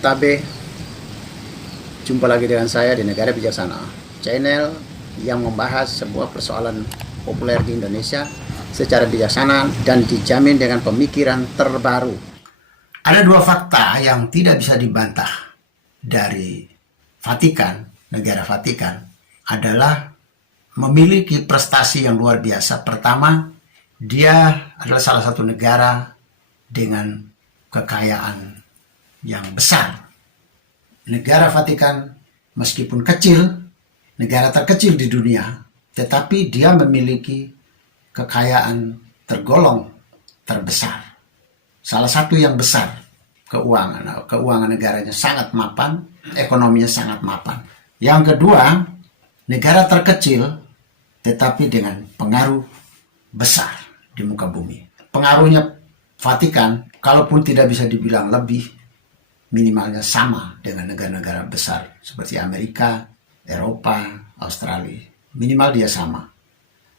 Tabe, jumpa lagi dengan saya di Negara Bijaksana, channel yang membahas sebuah persoalan populer di Indonesia secara bijaksana dan dijamin dengan pemikiran terbaru. Ada dua fakta yang tidak bisa dibantah dari Vatikan, negara Vatikan, adalah memiliki prestasi yang luar biasa. Pertama, dia adalah salah satu negara dengan kekayaan yang besar. Negara Vatikan meskipun kecil, negara terkecil di dunia, tetapi dia memiliki kekayaan tergolong terbesar. Salah satu yang besar keuangan negaranya sangat mapan, ekonominya sangat mapan. Yang kedua, negara terkecil tetapi dengan pengaruh besar di muka bumi. Pengaruhnya Vatikan, kalaupun tidak bisa dibilang lebih, minimalnya sama dengan negara-negara besar seperti Amerika, Eropa, Australia. Minimal dia sama.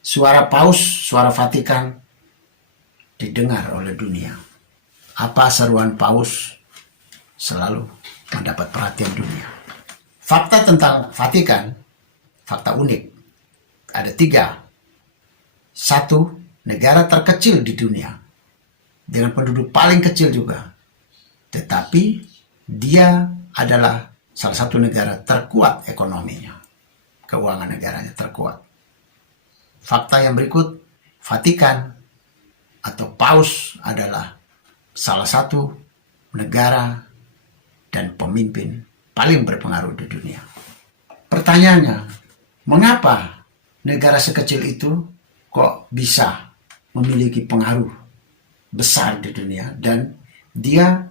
Suara Paus, suara Vatikan didengar oleh dunia. Apa seruan Paus selalu mendapat perhatian dunia. Fakta tentang Vatikan, fakta unik. Ada 3. 1, negara terkecil di dunia. Dengan penduduk paling kecil juga. Tetapi dia adalah salah satu negara terkuat ekonominya. Keuangan negaranya terkuat. Fakta yang berikut, Vatikan atau Paus adalah salah satu negara dan pemimpin paling berpengaruh di dunia. Pertanyaannya, mengapa negara sekecil itu kok bisa memiliki pengaruh besar di dunia dan dia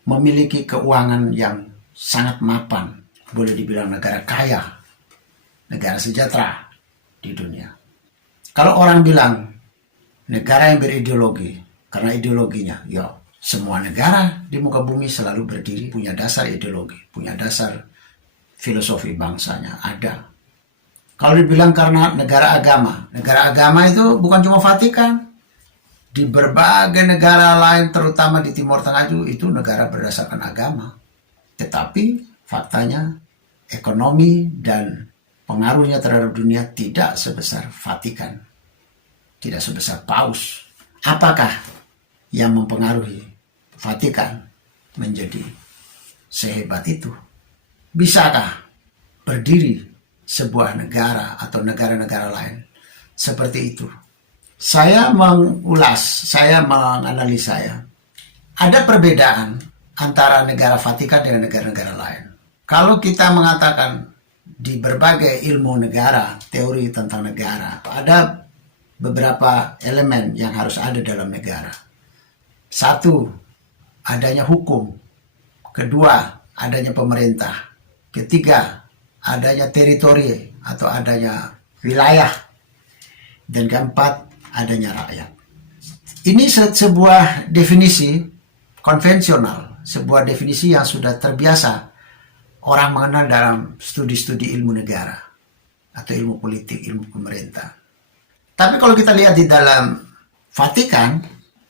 memiliki keuangan yang sangat mapan, boleh dibilang negara kaya, negara sejahtera di dunia. Kalau orang bilang negara yang berideologi, karena ideologinya, ya semua negara di muka bumi selalu berdiri punya dasar ideologi, punya dasar filosofi bangsanya ada. Kalau dibilang karena negara agama itu bukan cuma Vatikan. Di berbagai negara lain, terutama di Timur Tengah itu negara berdasarkan agama. Tetapi faktanya ekonomi dan pengaruhnya terhadap dunia tidak sebesar Vatikan. Tidak sebesar Paus. Apakah yang mempengaruhi Vatikan menjadi sehebat itu? Bisakah berdiri sebuah negara atau negara-negara lain seperti itu? Saya menganalisa ya. Ada perbedaan antara negara Vatikan dengan negara-negara lain. Kalau kita mengatakan di berbagai ilmu negara, teori tentang negara, ada beberapa elemen yang harus ada dalam negara. 1, adanya hukum. 2, adanya pemerintah. 3, adanya teritori atau adanya wilayah. Dan 4, adanya rakyat. Ini sebuah definisi konvensional, sebuah definisi yang sudah terbiasa orang mengenal dalam studi-studi ilmu negara atau ilmu politik, ilmu pemerintah. Tapi kalau kita lihat di dalam Vatikan,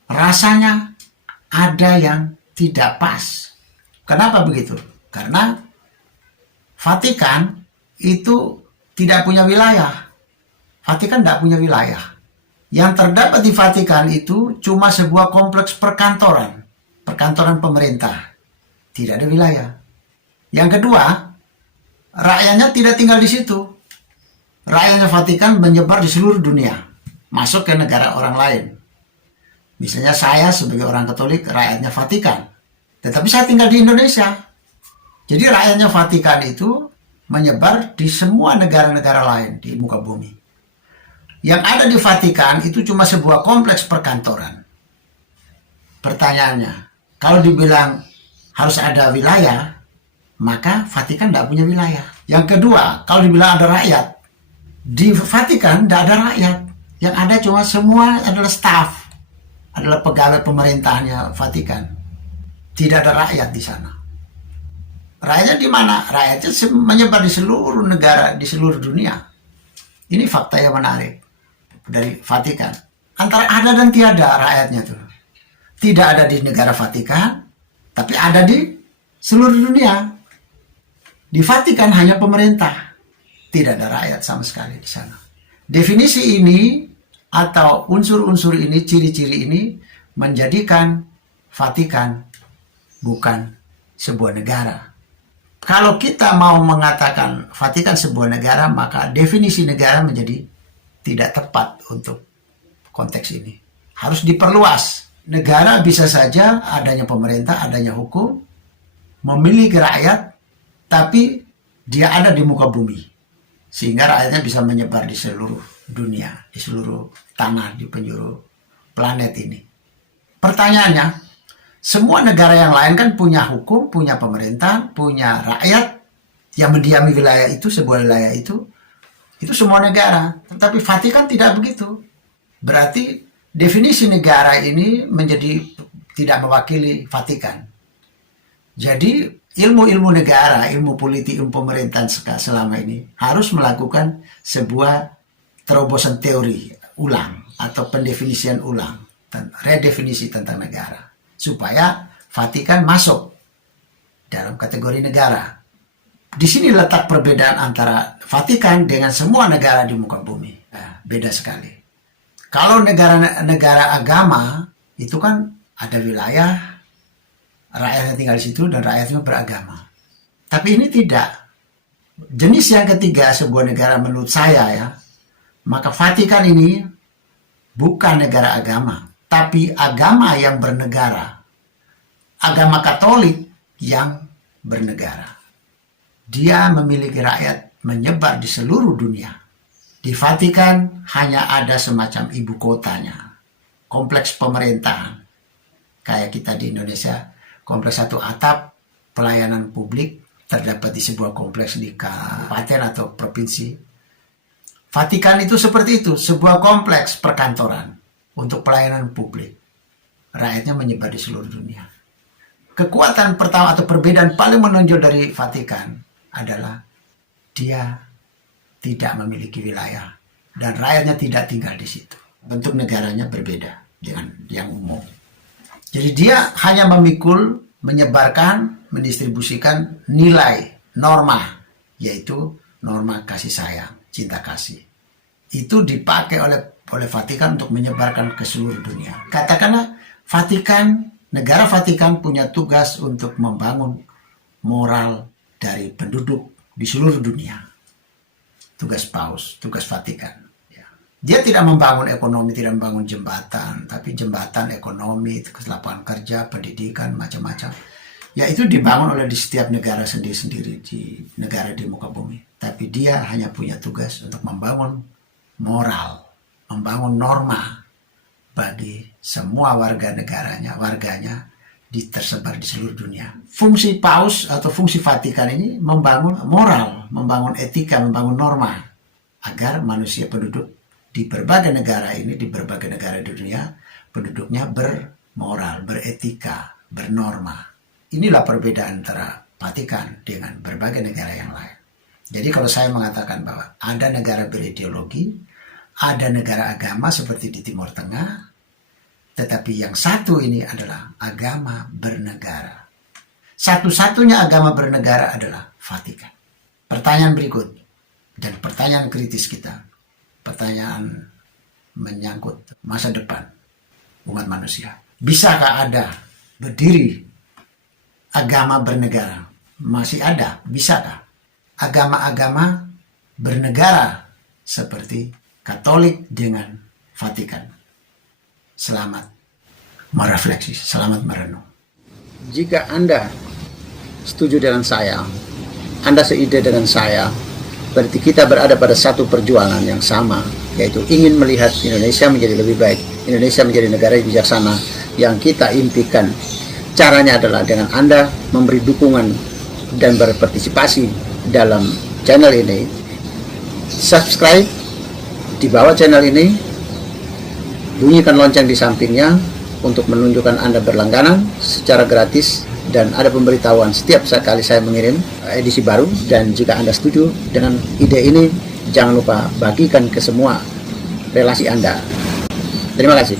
rasanya ada yang tidak pas. Kenapa begitu? Karena Vatikan itu tidak punya wilayah. Vatikan tidak punya wilayah. Yang terdapat di Vatikan itu cuma sebuah kompleks perkantoran pemerintah. Tidak ada wilayah. Yang kedua, rakyatnya tidak tinggal di situ. Rakyatnya Vatikan menyebar di seluruh dunia, masuk ke negara orang lain. Misalnya saya sebagai orang Katolik, rakyatnya Vatikan. Tetapi saya tinggal di Indonesia. Jadi rakyatnya Vatikan itu menyebar di semua negara-negara lain di muka bumi. Yang ada di Vatikan itu cuma sebuah kompleks perkantoran. Pertanyaannya, kalau dibilang harus ada wilayah, maka Vatikan tidak punya wilayah. Yang kedua, kalau dibilang ada rakyat, di Vatikan tidak ada rakyat. Yang ada cuma semua adalah staf, adalah pegawai pemerintahnya Vatikan. Tidak ada rakyat di sana. Rakyatnya di mana? Rakyatnya menyebar di seluruh negara, di seluruh dunia. Ini fakta yang menarik dari Vatikan. Antara ada dan tiada rakyatnya tuh. Tidak ada di negara Vatikan, tapi ada di seluruh dunia. Di Vatikan hanya pemerintah, tidak ada rakyat sama sekali di sana. Definisi ini atau unsur-unsur ini, ciri-ciri ini menjadikan Vatikan bukan sebuah negara. Kalau kita mau mengatakan Vatikan sebuah negara, maka definisi negara menjadi tidak tepat untuk konteks ini. Harus diperluas. Negara bisa saja adanya pemerintah, adanya hukum, memiliki rakyat, tapi dia ada di muka bumi. Sehingga rakyatnya bisa menyebar di seluruh dunia, di seluruh tanah, di penjuru planet ini. Pertanyaannya, semua negara yang lain kan punya hukum, punya pemerintah, punya rakyat yang mendiami wilayah itu, sebuah wilayah itu semua negara. Tetapi Vatikan tidak begitu. Berarti definisi negara ini menjadi tidak mewakili Vatikan. Jadi ilmu-ilmu negara, ilmu politik, ilmu pemerintahan selama ini harus melakukan sebuah terobosan teori ulang atau pendefinisian ulang, redefinisi tentang negara, supaya Vatikan masuk dalam kategori negara. Di sini letak perbedaan antara Vatikan dengan semua negara di muka bumi. Nah, beda sekali. Kalau negara agama itu kan ada wilayah, rakyatnya tinggal di situ dan rakyatnya beragama. Tapi ini tidak. Jenis yang ketiga sebuah negara menurut saya ya, maka Vatikan ini bukan negara agama, tapi agama yang bernegara. Agama Katolik yang bernegara. Dia memiliki rakyat menyebar di seluruh dunia. Di Vatikan hanya ada semacam ibu kotanya, kompleks pemerintahan. Kayak kita di Indonesia, kompleks satu atap, pelayanan publik terdapat di sebuah kompleks di kabupaten atau provinsi. Vatikan itu seperti itu, sebuah kompleks perkantoran untuk pelayanan publik. Rakyatnya menyebar di seluruh dunia. Kekuatan pertama atau perbedaan paling menonjol dari Vatikan adalah dia tidak memiliki wilayah dan rakyatnya tidak tinggal di situ. Bentuk negaranya berbeda dengan yang umum. Jadi dia hanya memikul, menyebarkan, mendistribusikan nilai, norma, yaitu norma kasih sayang, cinta kasih. Itu dipakai oleh Vatikan untuk menyebarkan ke seluruh dunia. Katakanlah negara Vatikan punya tugas untuk membangun moral dari penduduk di seluruh dunia. Tugas Paus, tugas Vatikan. Dia tidak membangun ekonomi, tidak membangun jembatan, tapi jembatan ekonomi, lapangan kerja, pendidikan, macam-macam. Ya itu dibangun oleh di setiap negara sendiri-sendiri, di negara di muka bumi. Tapi dia hanya punya tugas untuk membangun moral, membangun norma bagi semua warganya tersebar di seluruh dunia. Fungsi Paus atau fungsi Vatikan ini membangun moral, membangun etika, membangun norma agar manusia penduduk di berbagai negara ini, di berbagai negara di dunia, penduduknya bermoral, beretika, bernorma. Inilah perbedaan antara Vatikan dengan berbagai negara yang lain. Jadi kalau saya mengatakan bahwa ada negara berideologi, ada negara agama seperti di Timur Tengah, tetapi yang satu ini adalah agama bernegara. Satu-satunya agama bernegara adalah Vatikan. Pertanyaan berikut, dan pertanyaan kritis kita, pertanyaan menyangkut masa depan umat manusia. Bisakah ada berdiri agama bernegara? Masih ada, bisakah? Agama-agama bernegara seperti Katolik dengan Vatikan. Selamat merefleksi, selamat merenung. Jika Anda setuju dengan saya, Anda seide dengan saya, berarti kita berada pada satu perjuangan yang sama, yaitu ingin melihat Indonesia menjadi lebih baik, Indonesia menjadi negara yang bijaksana yang kita impikan. Caranya adalah dengan Anda memberi dukungan dan berpartisipasi dalam channel ini. Subscribe di bawah channel ini, bunyikan lonceng di sampingnya untuk menunjukkan Anda berlangganan secara gratis, dan ada pemberitahuan setiap kali saya mengirim edisi baru. Dan jika Anda setuju dengan ide ini, jangan lupa bagikan ke semua relasi Anda. Terima kasih.